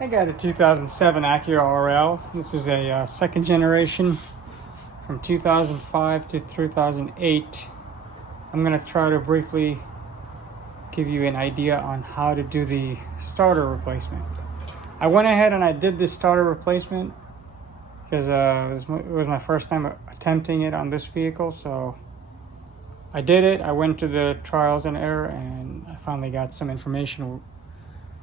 I got a 2007 Acura RL. This is a second generation from 2005 to 2008. I'm going to try to briefly give you an idea on how to do the starter replacement. I went ahead and I did this starter replacement because it was my first time attempting it on this vehicle. So I did it. I went to the trials and error and I finally got some information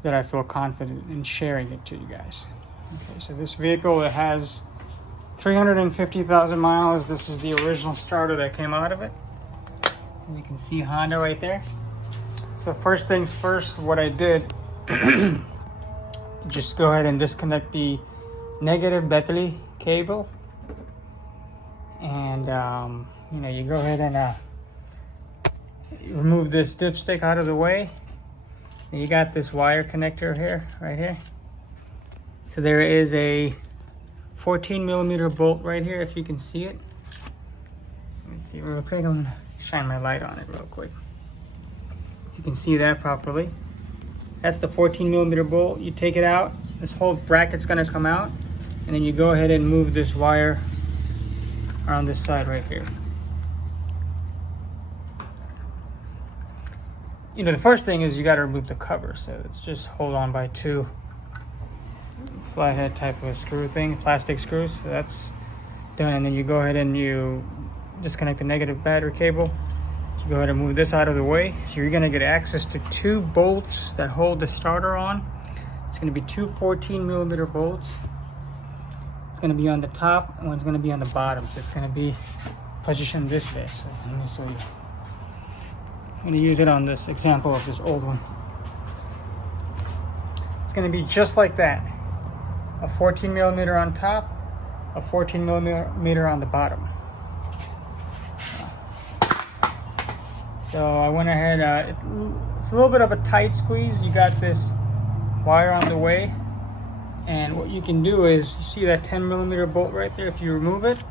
that I feel confident in sharing it to you guys. Okay, so this vehicle, it has 350,000 miles. This is the original starter that came out of it. And you can see Honda right there. So first things first, what I did, just go ahead and disconnect the negative battery cable. And you go ahead and remove this dipstick out of the way. You got this wire connector here, right here. So there is a 14 millimeter bolt right here, if you can see it. Let me see real quick. I'm gonna shine my light on it real quick. If you can see that properly. That's the 14 millimeter bolt. You take it out, this whole bracket's gonna come out, and then you go ahead and move this wire around this side right here. The first thing is you got to remove the cover. So it's just hold on by two flathead type of a screw thing, plastic screws. So that's done, and then you go ahead and you disconnect the negative battery cable. You go ahead and move this out of the way. So you're going to get access to two bolts that hold the starter on. It's going to be two 14 millimeter bolts. It's going to be on the top and one's going to be on the bottom. So it's going to be positioned this way. So let me show you. I'm going to use it on this example of this old one. It's going to be just like that. A 14 millimeter on top, a 14 millimeter on the bottom. So I went ahead, it's a little bit of a tight squeeze. You got this wire on the way. And what you can do is, you see that 10 millimeter bolt right there? If you remove it,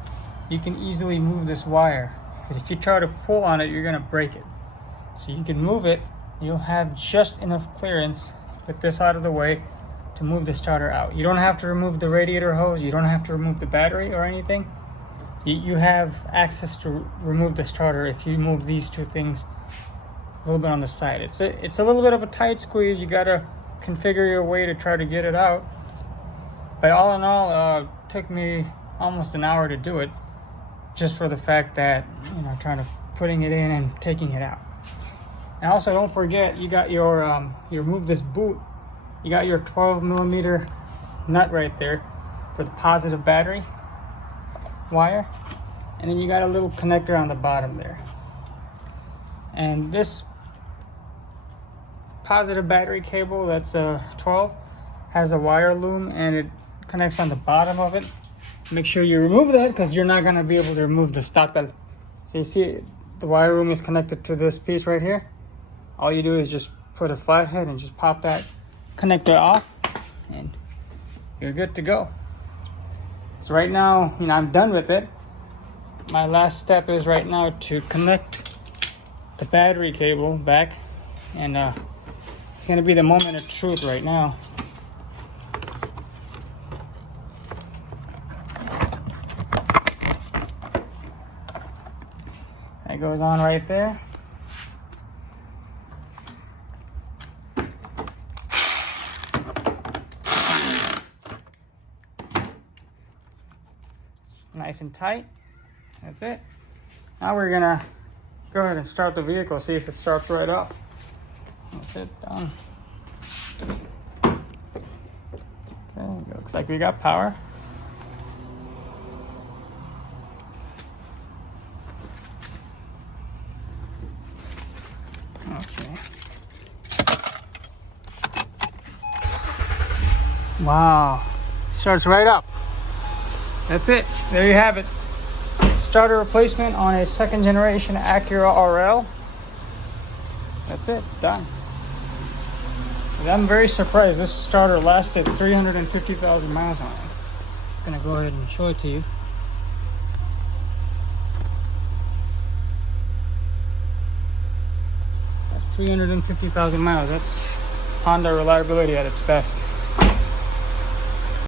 you can easily move this wire. Because if you try to pull on it, you're going to break it. So you can move it, you'll have just enough clearance with this out of the way to move the starter out. You don't have to remove the radiator hose, you don't have to remove the battery or anything. You have access to remove the starter if you move these two things a little bit on the side. It's a little bit of a tight squeeze. You gotta configure your way to try to get it out. But all in all, it took me almost an hour to do it, just for the fact that, trying to putting it in and taking it out. And also, don't forget, you got your, you remove this boot, you got your 12 millimeter nut right there for the positive battery wire. And then you got a little connector on the bottom there. And this positive battery cable, that's 12, has a wire loom and it connects on the bottom of it. Make sure you remove that because you're not going to be able to remove the statal. So you see, the wire loom is connected to this piece right here. All you do is just put a flathead and just pop that connector off and you're good to go. So right now, I'm done with it. My last step is right now to connect the battery cable back, and it's gonna be the moment of truth right now. That goes on right there. Nice and tight. That's it. Now we're gonna go ahead and start the vehicle, see if it starts right up. That's it, done. Okay, looks like we got power. Okay. Wow, starts right up. That's it. There you have it. Starter replacement on a second generation Acura RL. That's it. Done. And I'm very surprised this starter lasted 350,000 miles on it. Just gonna go ahead and show it to you. That's 350,000 miles. That's Honda reliability at its best.